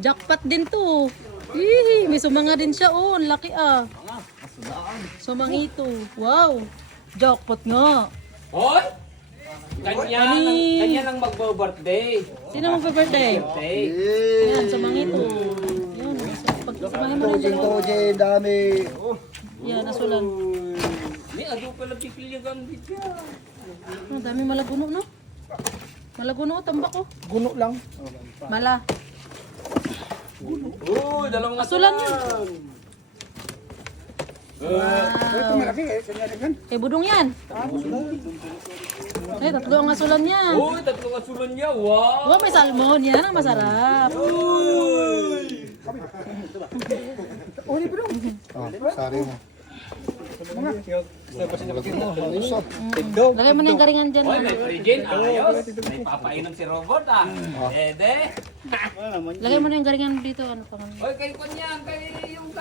Jackpot din to. Hihi, may sumanga din siya. Oh, ang laki ah. Sumangito. Wow. Jackpot nga. Hoy! Kanya lang magbo-birthday. Sino mag-birthday? Birthday. Yan, sumangito. Yan. Pagkasamahin mo rin dyan. Ito, Jay, dami. Yan, nasulan. Ni ado pala pipiligan dito. Oh, dami malaguno, no? Malaguno, tambak ko. Guno lang. Mala. Oh, dalawang Asulan yun. Ito Wow. malaki eh. Kanya rin. Eh, budong yan. Eh, tatlo ang asulan niya. Oh, tatlong asulan niya. Wow! Wow, may salmon. Yan ang masarap. Oh, sari mo. Ayos ah. Lagay mo na yung garingan dyan. Hoy, may frigin. Ayos. May papainom si Robot ah. Ede. Lagay mo na yung garingan dito. Ano pa nga. Hoy, kay Kunyan, kay yung